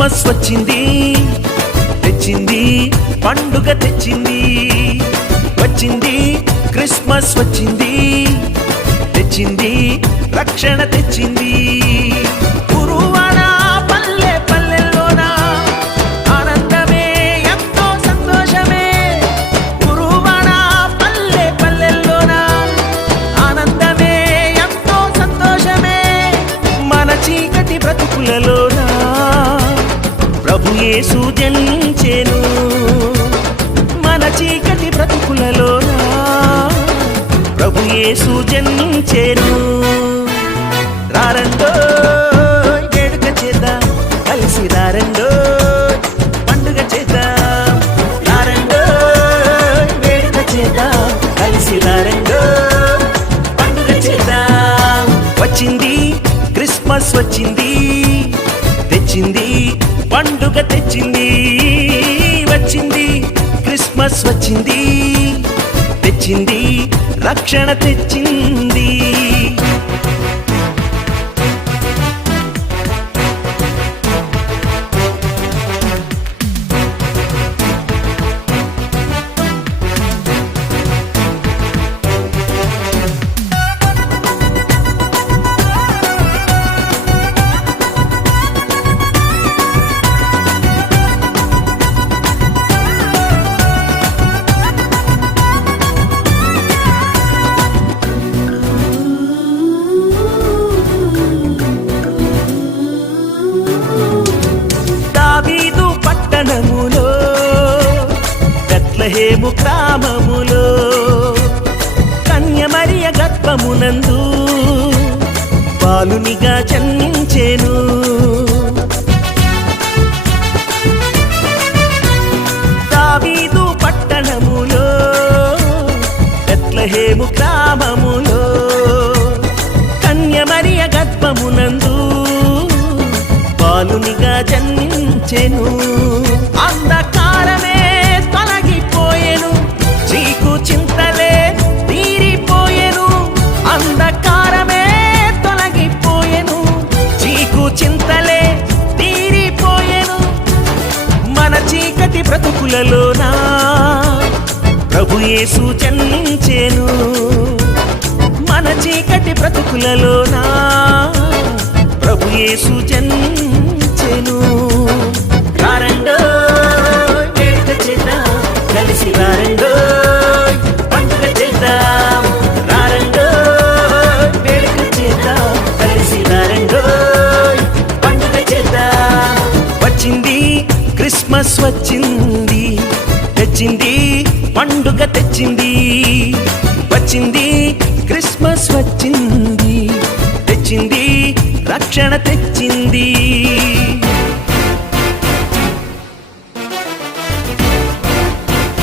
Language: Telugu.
క్రిస్మస్ వచ్చింది, తెచ్చింది పండుగ తెచ్చింది. వచ్చింది క్రిస్మస్ వచ్చింది, తెచ్చింది రక్షణ తెచ్చింది. గురువాడ పల్లె పల్లెల్లోన ఆనందమే ఎంతో సంతోషమే. గురువాడ పల్లె పల్లెల్లోన ఆనందమే ఎంతో సంతోషమే. మన చీకటి బ్రతుకులలోన ప్రభు యేసు జనించెను. మన చీకటి బ్రతుకులలోన ప్రభు యేసు జనించెను. రారండో వేడుక చేద్దాం, కలిసి రారండో పండుగ చేద్దాం. రారండో వేడుక చేద్దాం, కలిసి రారండో పండుగ చేద్దాం. వచ్చింది క్రిస్మస్ వచ్చింది, తెచ్చింది పండుగ తెచ్చింది. వచ్చింది క్రిస్మస్ వచ్చింది, తెచ్చింది రక్షణ తెచ్చింది. దావీదు పట్టణములో బెత్లెహేము గ్రామములో కన్య మరియ గర్భమునందు బాలునిగా జన్మించెను. దావీదు పట్టణములో బెత్లెహేము గ్రామములో కన్య మరియ గర్భమునందు బాలునిగా జన్మించెను. అంధకారమే తొలగిపోయెను, చీకు చింతలే తీరిపోయెను. అంధకారమే తొలగిపోయెను, చీకు చింతలే తీరిపోయెను. మన చీకటి బ్రతుకులలోన ప్రభు యేసు జన్మించెను. మన చీకటి బ్రతుకులలోన ప్రభు యేసు జన్మించెను. రారండో వేడుక చేద్దాం, కలిసి రారండో పండుగ చేద్దాం. రారండో వేడుక చేద్దాం, కలిసి రారండో పండుగ చేద్దాం. వచ్చింది క్రిస్మస్ వచ్చింది, తెచ్చింది పండుగ తెచ్చింది. వచ్చింది క్రిస్మస్ వచ్చింది, తెచ్చింది రక్షణ తెచ్చింది.